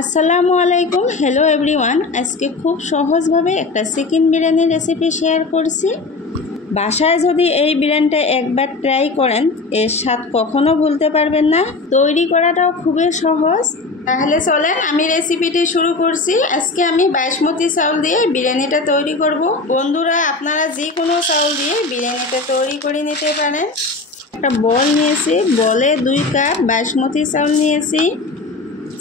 আসসালামু আলাইকুম। Hello everyone. আজকে খুব সহজভাবে একটা চিকেন বিরিয়ানি রেসিপি শেয়ার করছি। বাসায় যদি এই বিরিয়ানিটা একবার ট্রাই করেন এর স্বাদ কখনো ভুলতে পারবেন না। তৈরি করাটাও খুবই সহজ। তাহলে চলেন আমি রেসিপিটি শুরু করছি। আজকে আমি বাসমতি চাউল দিয়ে বিরিয়ানিটা তৈরি করব। বন্ধুরা, আপনারা যে কোনো চাউল দিয়ে বিরিয়ানিটা তৈরি করে নিতে পারেন। একটা বল নিয়েছি, বলে 2 কাপ বাসমতি চাউল নিয়েছি।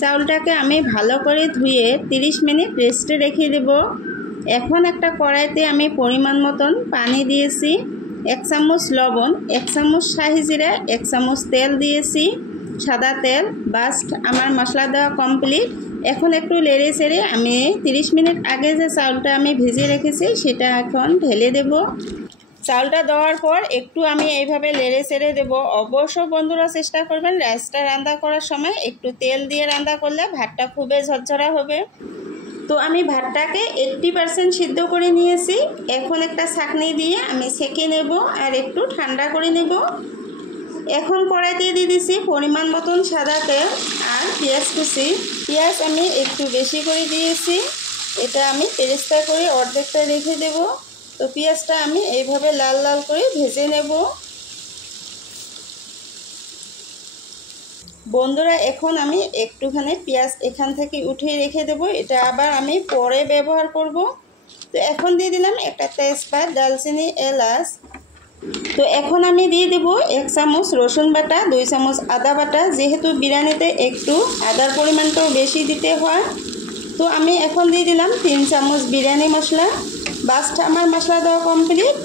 চাউলটাকে আমি ভালো করে ধুয়ে 30 মিনিট রেস্টে রেখে দেব। এখন একটা কড়াইতে আমি পরিমাণ মতন পানি দিয়েছি, 1 চামচ লবণ, 1 চামচ শাহি জিরা, 1 চামচ তেল দিয়েছি, সাদা তেল। বাস্ট আমার মশলা দেওয়া কমপ্লিট। এখন একটু নেড়ে চেড়ে আমি 30 মিনিট আগে যে চাউলটা আমি ভিজিয়ে রেখেছি সেটা এখন ঢেলে দেব। চাউলটা দেওয়ার পর একটু আমি এইভাবে নেড়ে চেড়ে দেবো। অবশ্য বন্ধুরা চেষ্টা করবেন রাইসটা রান্না করার সময় একটু তেল দিয়ে রান্না করলে ভাতটা খুবই ঝরঝরা হবে। তো আমি ভাতটাকে 80% সিদ্ধ করে নিয়েছি। এখন একটা ছাঁকনি দিয়ে আমি ছেঁকে নেব আর একটু ঠান্ডা করে নেব। এখন কড়াইতে দিয়ে দিয়েছি পরিমাণ মতন সাদা তেল আর পেঁয়াজ কুচি। পেঁয়াজ আমি একটু বেশি করে দিয়েছি, এটা আমি পেরেস্তা করে অর্ধেকটা রেখে দেব। তো পেঁয়াজটা আমি এইভাবে লাল লাল করে ভেজে নেব। বন্ধুরা, এখন আমি একটুখানি পেঁয়াজ এখান থেকে উঠিয়ে রেখে দেব, এটা আবার আমি পরে ব্যবহার করব। তো এখন দিয়ে দিলাম একটা তেজপাত, দারচিনি, এলাচ। তো এখন আমি দিয়ে দেব 1 চামচ রসুন বাটা, 2 চামচ আদা বাটা। যেহেতু বিরিয়ানিতে একটু আদার পরিমাণটাও বেশি দিতে হয়। তো আমি এখন দিয়ে দিলাম 3 চামচ বিরিয়ানি মশলা। বাস্ট আমার মশলা দেওয়া কমপ্লিট।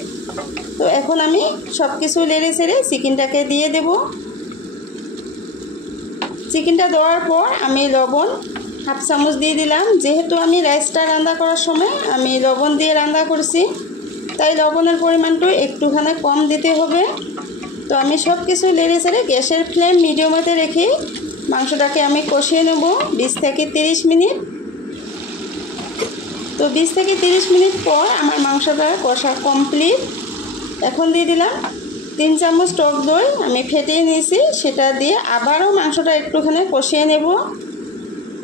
তো এখন আমি সব কিছু নেড়ে চেড়ে চিকেনটাকে দিয়ে দেব। চিকেনটা দেওয়ার পর আমি লবণ 1/2 চামচ দিয়ে দিলাম। যেহেতু আমি রাইসটা রান্না করার সময় আমি লবণ দিয়ে রান্না করছি, তাই লবণের পরিমাণটা একটুখানি কম দিতে হবে। তো আমি সব কিছু নেড়ে চেড়ে গ্যাসের ফ্লেম মিডিয়ামে রেখে মাংসটাকে আমি কষিয়ে নেব 20 থেকে 30 মিনিট। তো 20 থেকে 30 মিনিট পর আমার মাংসটা কষা কমপ্লিট। এখন দিয়ে দিলাম 3 চামচ টক দই, আমি ফেটিয়ে নিয়েছি, সেটা দিয়ে আবারও মাংসটা একটুখানি কষিয়ে নেব।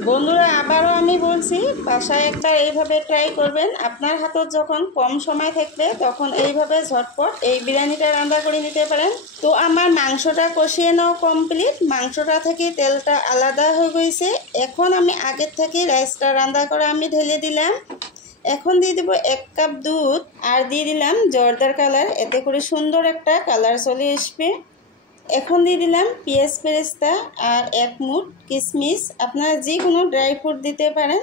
বন্ধুরা, আবারও আমি বলছি বাসায় একবার এইভাবে ট্রাই করবেন। আপনার হাতত যখন কম সময় থাকবে তখন এইভাবে ঝটপট এই বিরিয়ানিটা রান্না করে নিতে পারেন। তো আমার মাংসটা কষিয়ে নেওয়া কমপ্লিট। মাংসটা থেকে তেলটা আলাদা হয়ে গেছে। এখন আমি আগের থেকে রাইসটা রান্না করে আমি ঢেলে দিলাম। এখন দিয়ে দেবো 1 কাপ দুধ আর দিয়ে দিলাম জর্দার কালার, এতে করে সুন্দর একটা কালার চলে আসবে। এখন দিয়ে দিলাম পেঁয়াজ বেরেস্তা আর 1 মুঠ কিশমিশ। আপনারা যে কোনো ড্রাই ফ্রুট দিতে পারেন।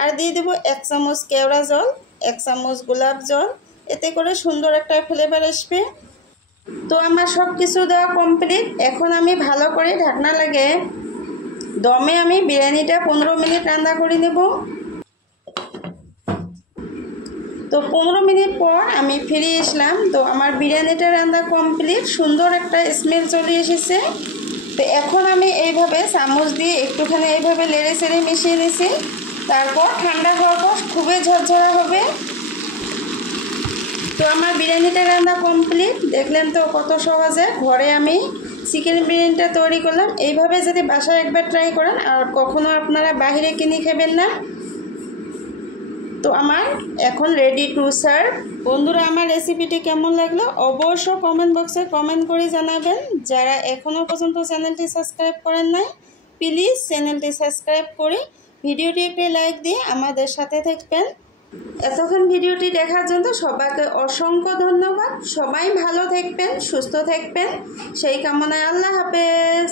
আর দিয়ে দেবো 1 চামচ কেওড়া জল, 1 চামচ গোলাপ জল, এতে করে সুন্দর একটা ফ্লেভার আসবে। তো আমার সব কিছু দেওয়া কমপ্লিট। এখন আমি ভালো করে ঢাকনা লাগিয়ে দমে আমি বিরিয়ানিটা 15 মিনিট রান্না করে নেব। তো 15 মিনিট পর আমি ফিরে আসলাম। তো আমার বিরিয়ানিটা রান্না কমপ্লিট, সুন্দর একটা স্মেল চলে এসেছে। তো এখন আমি এইভাবে চামচ দিয়ে একটুখানি এইভাবে নেড়ে চেড়ে মিশিয়ে নিয়েছি। তারপর ঠান্ডা হওয়ার পর খুবই ঝরঝরা হবে। তো আমার বিরিয়ানিটা রান্না কমপ্লিট। দেখলেন তো কত সহজে ঘরে আমি চিকেন বিরিয়ানিটা তৈরি করলাম। এইভাবে যদি বাসায় একবার ট্রাই করেন আর কখনো আপনারা বাইরে কিনে খাবেন না। তো আমার এখন রেডি টু সার্ভ। বন্ধুরা, আমার রেসিপিটি কেমন লাগলো অবশ্য কমেন্ট বক্সে কমেন্ট করে জানাবেন। যারা এখনও পর্যন্ত চ্যানেলটি সাবস্ক্রাইব করেন নাই, প্লিজ চ্যানেলটি সাবস্ক্রাইব করে ভিডিওটি একটি লাইক দিয়ে আমাদের সাথে থাকবেন। এতক্ষণ ভিডিওটি দেখার জন্য সবাইকে অসংখ্য ধন্যবাদ। সবাই ভালো থাকবেন, সুস্থ থাকবেন, সেই কামনায় আল্লাহ হাফেজ।